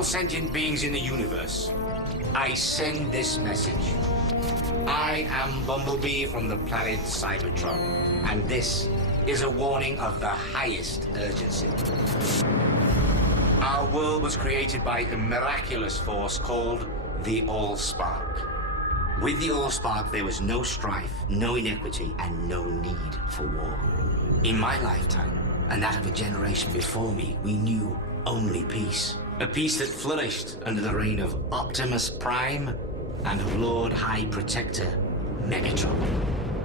all sentient beings in the universe, I send this message. I am Bumblebee from the planet Cybertron, and this is a warning of the highest urgency. Our world was created by a miraculous force called the Allspark. With the Allspark, there was no strife, no inequity, and no need for war. In my lifetime, and that of a generation before me, we knew only peace. A peace that flourished under the reign of Optimus Prime and of Lord High Protector Megatron.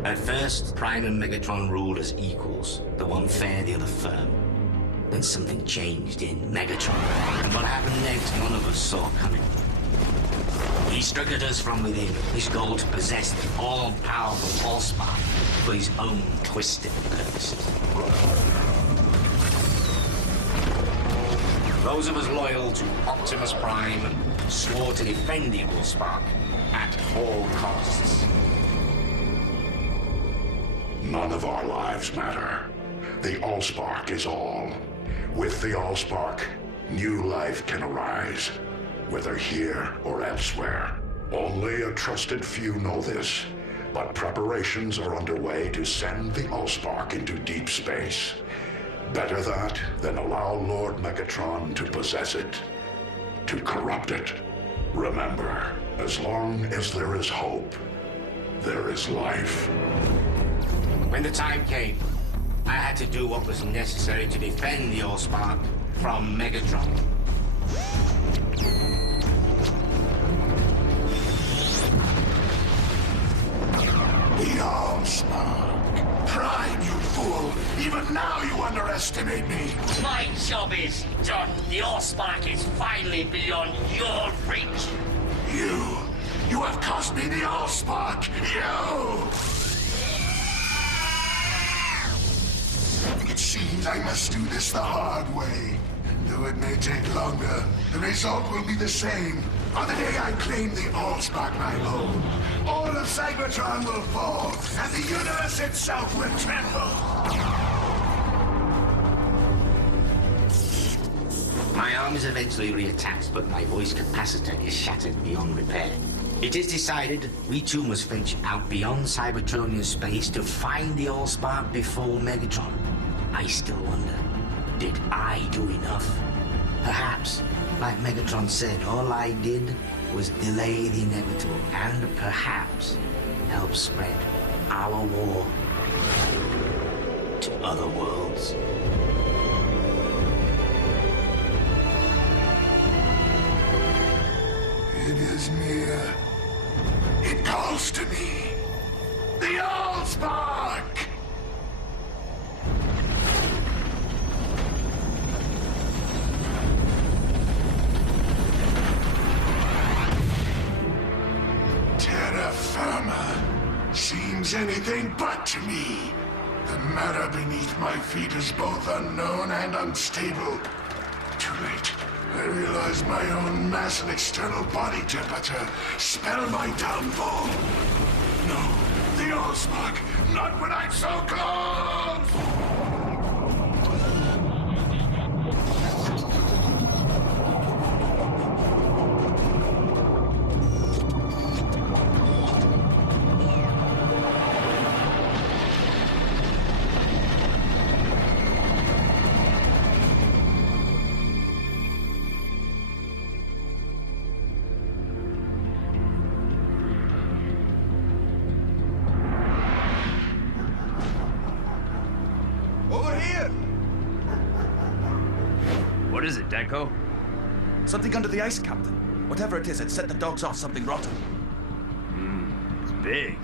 At first, Prime and Megatron ruled as equals, the one fair, the other firm. Then something changed in Megatron, and what happened next, none of us saw coming. He struck at us from within, his goal to possess the all-powerful Allspark for his own twisted purposes. Those of us loyal to Optimus Prime swore to defend the Allspark at all costs. None of our lives matter. The Allspark is all. With the Allspark, new life can arise, whether here or elsewhere. Only a trusted few know this, but preparations are underway to send the Allspark into deep space. Better that than allow Lord Megatron to possess it, to corrupt it. Remember, as long as there is hope, there is life. When the time came, I had to do what was necessary to defend the Allspark from Megatron. The Allspark. Prime, you fool! Even now you underestimate me! My job is done. The Allspark is finally beyond your reach. You have cost me the Allspark! You! It seems I must do this the hard way. Though it may take longer, the result will be the same. On the day I claim the Allspark my own, all of Cybertron will fall, and the universe itself will tremble. My arm is eventually reattached, but my voice capacitor is shattered beyond repair. It is decided we too must venture out beyond Cybertronian space to find the Allspark before Megatron. I still wonder, did I do enough? Perhaps, like Megatron said, all I did was delay the inevitable and perhaps help spread our war to other worlds. It is near. It calls to me. The Allspark! Terra firma seems anything but to me. The matter beneath my feet is both unknown and unstable. Too late. I realize my own mass and external body temperature spell my downfall. No, the Allspark, not when I'm so close! What is it, Danko? Something under the ice, Captain. Whatever it is, it set the dogs off something rotten. It's big.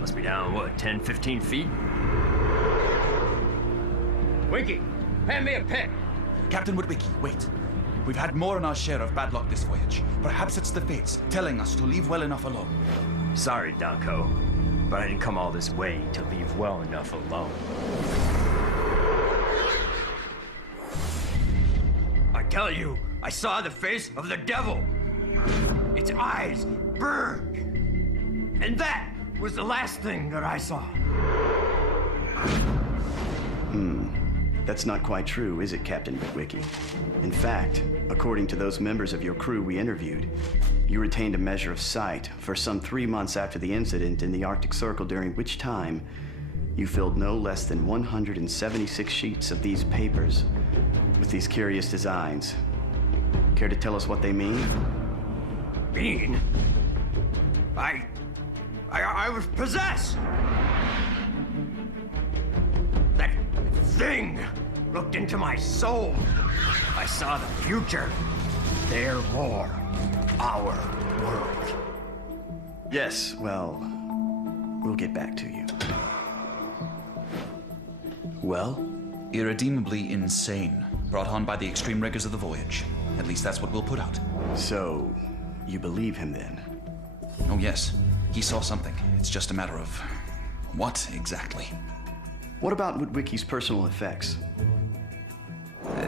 Must be down, what, 10, 15 feet? Winky, hand me a pick. Captain Woodwicky, wait. We've had more than our share of bad luck this voyage. Perhaps it's the fates telling us to leave well enough alone. Sorry, Danko, but I didn't come all this way to leave well enough alone. I tell you, I saw the face of the devil. Its eyes burned. And that was the last thing that I saw. That's not quite true, is it, Captain Witwicky? In fact, according to those members of your crew we interviewed, you retained a measure of sight for some 3 months after the incident in the Arctic Circle, during which time you filled no less than 176 sheets of these papers with these curious designs. Care to tell us what they mean? Mean? I was possessed! That thing looked into my soul. I saw the future. Their war. Our world. Yes, well, we'll get back to you. Well? Irredeemably insane, brought on by the extreme rigors of the voyage. At least that's what we'll put out. So, you believe him then? Oh yes, he saw something. It's just a matter of what exactly? What about Witwicky's personal effects?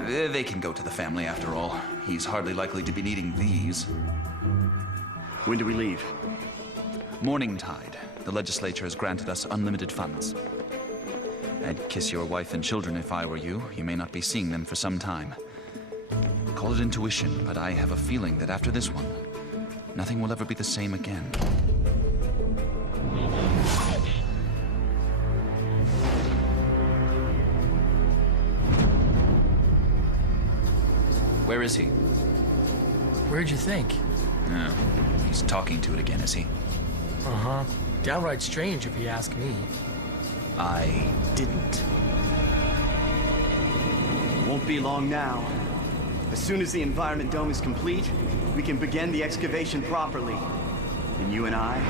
They can go to the family after all. He's hardly likely to be needing these. When do we leave? Morning tide. The legislature has granted us unlimited funds. I'd kiss your wife and children if I were you. You may not be seeing them for some time. Call it intuition, but I have a feeling that after this one, nothing will ever be the same again. Where is he? Where'd you think? No, he's talking to it again, is he? Uh-huh. Downright strange if you ask me. I didn't. Won't be long now. As soon as the environment dome is complete, we can begin the excavation properly. And you and I,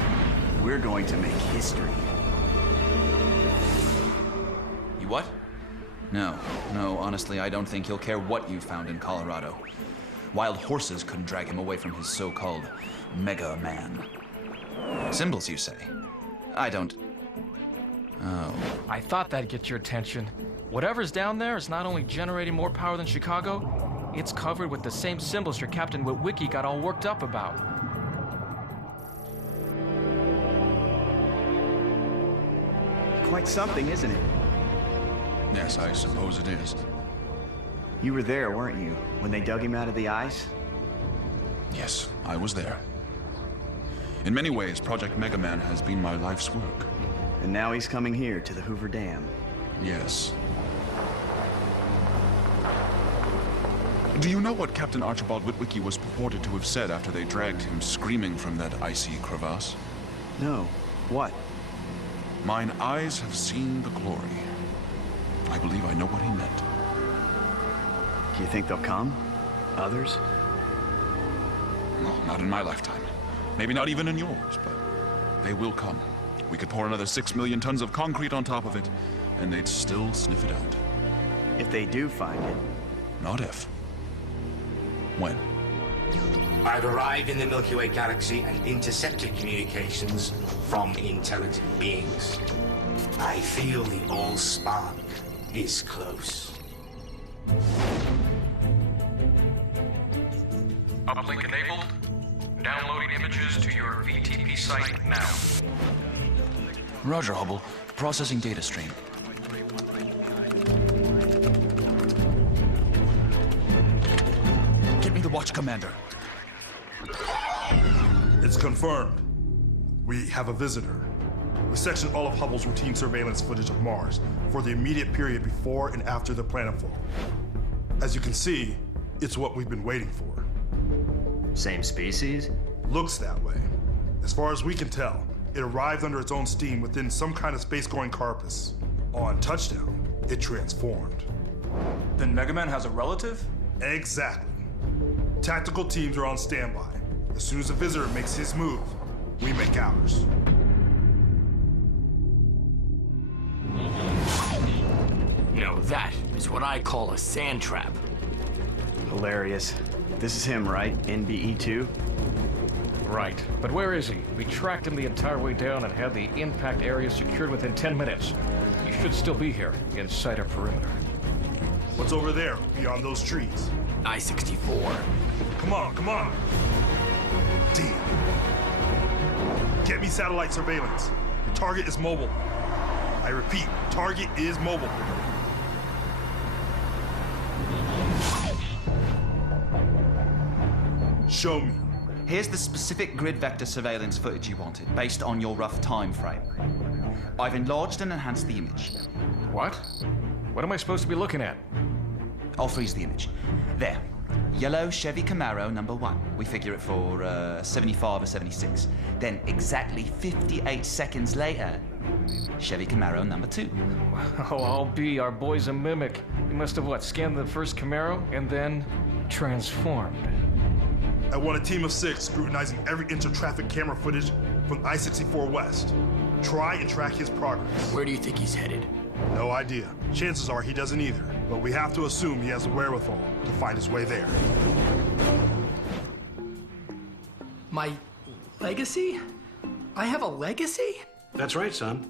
we're going to make history. You what? No, honestly, I don't think he'll care what you found in Colorado. Wild horses couldn't drag him away from his so-called Mega Man. Symbols, you say? I don't... Oh. I thought that'd get your attention. Whatever's down there is not only generating more power than Chicago, it's covered with the same symbols your Captain Witwicky got all worked up about. Quite something, isn't it? Yes, I suppose it is. You were there, weren't you, when they dug him out of the ice? Yes, I was there. In many ways, Project Mega Man has been my life's work. And now he's coming here to the Hoover Dam. Yes. Do you know what Captain Archibald Witwicky was purported to have said after they dragged him screaming from that icy crevasse? No. What? Mine eyes have seen the glory. I believe I know what he meant. Do you think they'll come? Others? No, not in my lifetime. Maybe not even in yours, but they will come. We could pour another 6 million tons of concrete on top of it, and they'd still sniff it out. If they do find it. Not if. When? I've arrived in the Milky Way galaxy and intercepted communications from intelligent beings. I feel the All-Spark is close. Uplink enabled. Downloading images to your VTP site now. Roger, Hubble. Processing data stream. Get me the watch commander. It's confirmed. We have a visitor. We sectioned all of Hubble's routine surveillance footage of Mars for the immediate period before and after the planetfall. As you can see, it's what we've been waiting for. Same species? Looks that way. As far as we can tell, it arrived under its own steam within some kind of space-going carapace. On touchdown, it transformed. Then Mega Man has a relative? Exactly. Tactical teams are on standby. As soon as a visitor makes his move, we make ours. No, that is what I call a sand trap. Hilarious. This is him, right? NBE2? Right, but where is he? We tracked him the entire way down and had the impact area secured within 10 minutes. He should still be here, inside our perimeter. What's over there, beyond those trees? I-64. Come on, come on! Damn. Get me satellite surveillance. The target is mobile. I repeat, target is mobile. Show me. Here's the specific grid vector surveillance footage you wanted, based on your rough time frame. I've enlarged and enhanced the image. What? What am I supposed to be looking at? I'll freeze the image. There. Yellow Chevy Camaro number 1. We figure it for 75 or 76. Then exactly 58 seconds later, Chevy Camaro number 2. Oh, I'll be our boy's a mimic. He must have, what, scanned the first Camaro and then transformed. I want a team of 6 scrutinizing every inch of traffic camera footage from I-64 West. Try and track his progress. Where do you think he's headed? No idea. Chances are he doesn't either, but we have to assume he has the wherewithal to find his way there. My legacy? I have a legacy? That's right, son.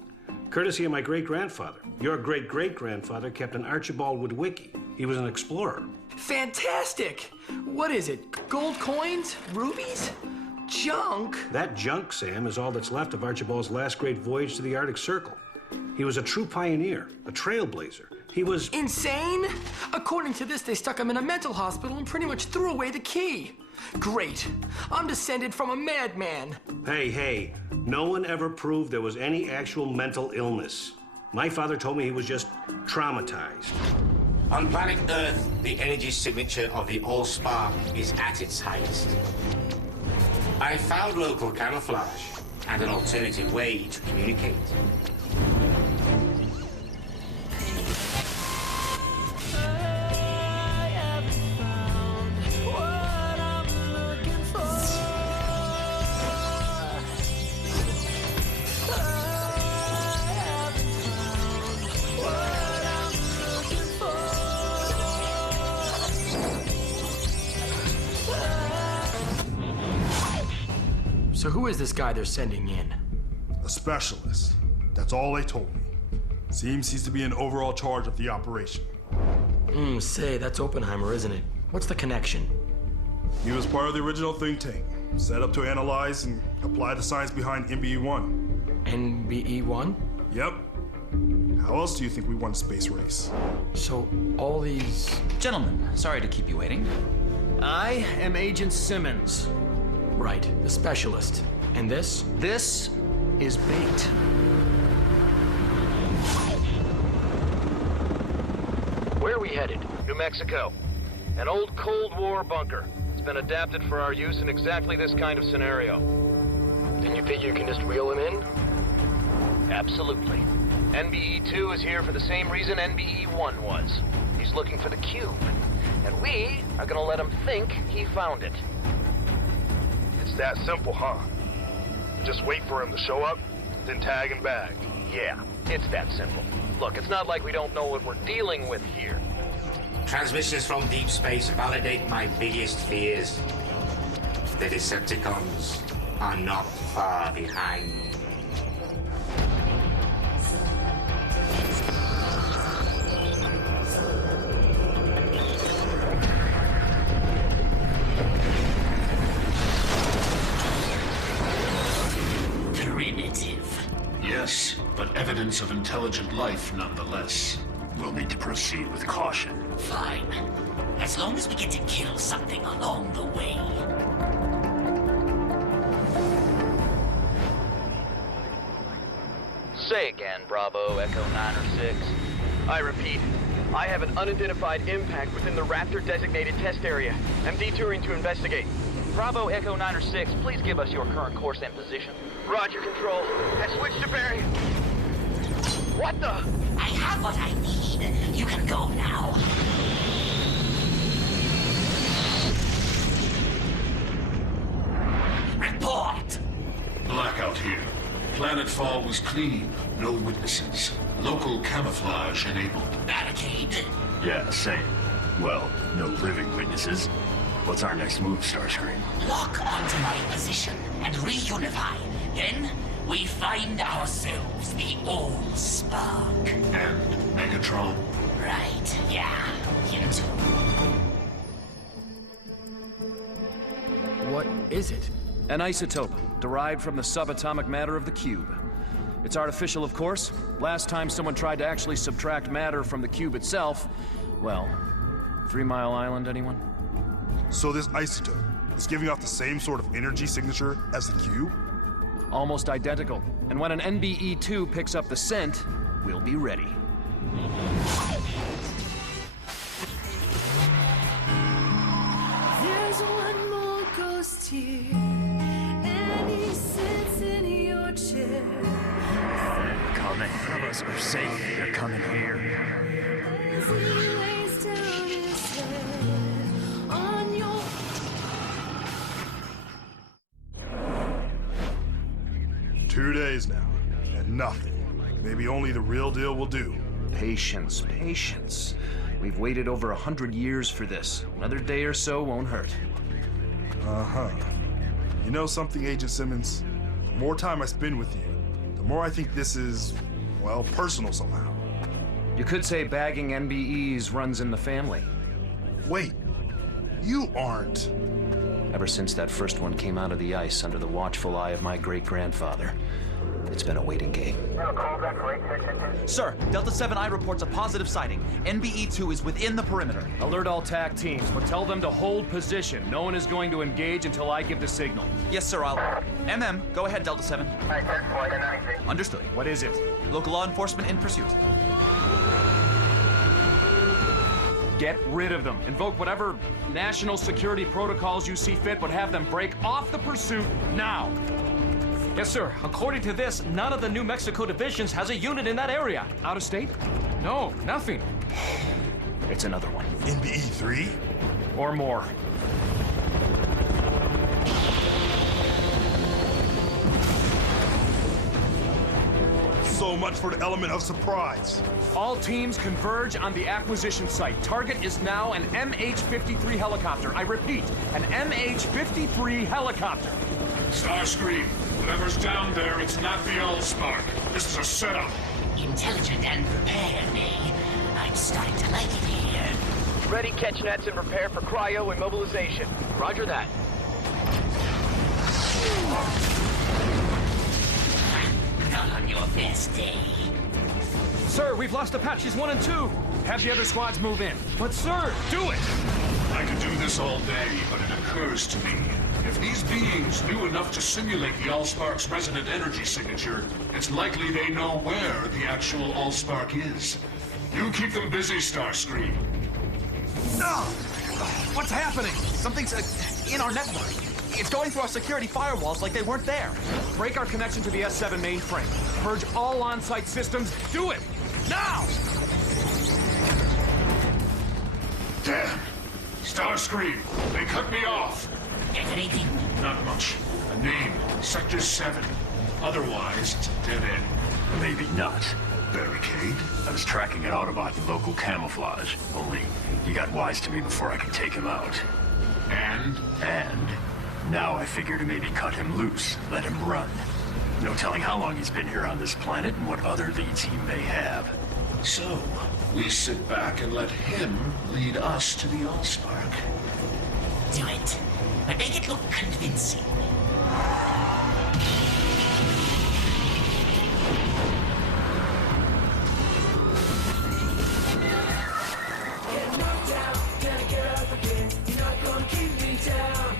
Courtesy of my great-grandfather. Your great-great-grandfather kept an Archibald Woodwicki. He was an explorer. Fantastic! What is it? Gold coins? Rubies? Junk? That junk, Sam, is all that's left of Archibald's last great voyage to the Arctic Circle. He was a true pioneer, a trailblazer. He was... Insane? According to this, they stuck him in a mental hospital and pretty much threw away the key. Great. I'm descended from a madman. Hey, no one ever proved there was any actual mental illness. My father told me he was just traumatized. On planet Earth, the energy signature of the Allspark is at its highest. I found local camouflage and an alternative way to communicate. So who is this guy they're sending in? A specialist. That's all they told me. Seems he's to be in overall charge of the operation. Say, that's Oppenheimer, isn't it? What's the connection? He was part of the original think tank, set up to analyze and apply the science behind NBE-1. NBE-1? Yep. How else do you think we won the space race? So, all these... Gentlemen, sorry to keep you waiting. I am Agent Simmons. Right, the specialist. And this? This is bait. Where are we headed? New Mexico. An old Cold War bunker. It's been adapted for our use in exactly this kind of scenario. And you think you can just reel him in? Absolutely. NBE-2 is here for the same reason NBE-1 was. He's looking for the cube. And we are gonna let him think he found it. It's that simple, huh? Just wait for him to show up, then tag and bag. Yeah, it's that simple. Look, it's not like we don't know what we're dealing with here. Transmissions from deep space validate my biggest fears. The Decepticons are not far behind. Yes, but evidence of intelligent life nonetheless. We'll need to proceed with caution. Fine. As long as we get to kill something along the way. Say again, Bravo, Echo 9 or 6. I repeat, I have an unidentified impact within the Raptor-designated test area. I'm detouring to investigate. Bravo, Echo 9 or 6, please give us your current course and position. Roger, Control. I switched to bearing. What the? I have what I need. You can go now. Report! Blackout here. Planetfall was clean. No witnesses. Local camouflage enabled. Barricade? Yeah, same. Well, no living witnesses. What's our next move, Starscream? Lock onto my position and reunify. Then we find ourselves the Allspark. And Megatron? Right, yeah. You too. What is it? An isotope, derived from the subatomic matter of the cube. It's artificial, of course. Last time someone tried to actually subtract matter from the cube itself, well, 3 Mile Island, anyone? So this isotope, It's giving off the same sort of energy signature as the cube? Almost identical. And when an NBE-2 picks up the scent, we'll be ready. There's one more ghost here, and he sits in your chair. They're coming. None of us are safe. They're coming here. As he lays down his head on your... Two days now, and nothing. Maybe only the real deal will do. Patience, patience. We've waited over 100 years for this. Another day or so won't hurt. Uh-huh. You know something, Agent Simmons? The more time I spend with you, the more I think this is, well, personal somehow. You could say bagging NBEs runs in the family. Wait, you aren't... Ever since that first one came out of the ice under the watchful eye of my great-grandfather, it's been a waiting game. Sir, Delta 7I reports a positive sighting. NBE-2 is within the perimeter. Alert all TAC teams, but tell them to hold position. No one is going to engage until I give the signal. Yes, sir, I'll... MM, go ahead, Delta 7. Understood. What is it? Local law enforcement in pursuit. Get rid of them. Invoke whatever national security protocols you see fit, but have them break off the pursuit now. Yes, sir. According to this, none of the New Mexico divisions has a unit in that area. Out of state? No, nothing. It's another one. NBE-3? Or more. So much for the element of surprise. All teams converge on the acquisition site. Target is now an MH-53 helicopter. I repeat, an MH-53 helicopter. Starscream, whatever's down there, it's not the Allspark. This is a setup. Intelligent and prepared, eh? I'm starting to like it here. Ready, catch nets, and prepare for cryo and mobilization. Roger that. Not on your best day. Sir, we've lost Apaches 1 and 2. Have the other squads move in. But sir, do it! I could do this all day, but it occurs to me. If these beings knew enough to simulate the Allspark's resonant energy signature, it's likely they know where the actual Allspark is. You keep them busy, Starscream. No! What's happening? Something's in our network. It's going through our security firewalls like they weren't there. Break our connection to the S7 mainframe. Purge all on-site systems. Do it! Now! Damn! Starscream, they cut me off. Get anything? Not much. A name, Sector 7. Otherwise, it's a dead end. Maybe not. Barricade? I was tracking an Autobot in local camouflage. Only, he got wise to me before I could take him out. And? Now I figure to maybe cut him loose, let him run. No telling how long he's been here on this planet and what other leads he may have. So, we sit back and let him lead us to the Allspark. Do it. But make it look convincing. Get knocked down, gonna get up again. You're not gonna keep me down.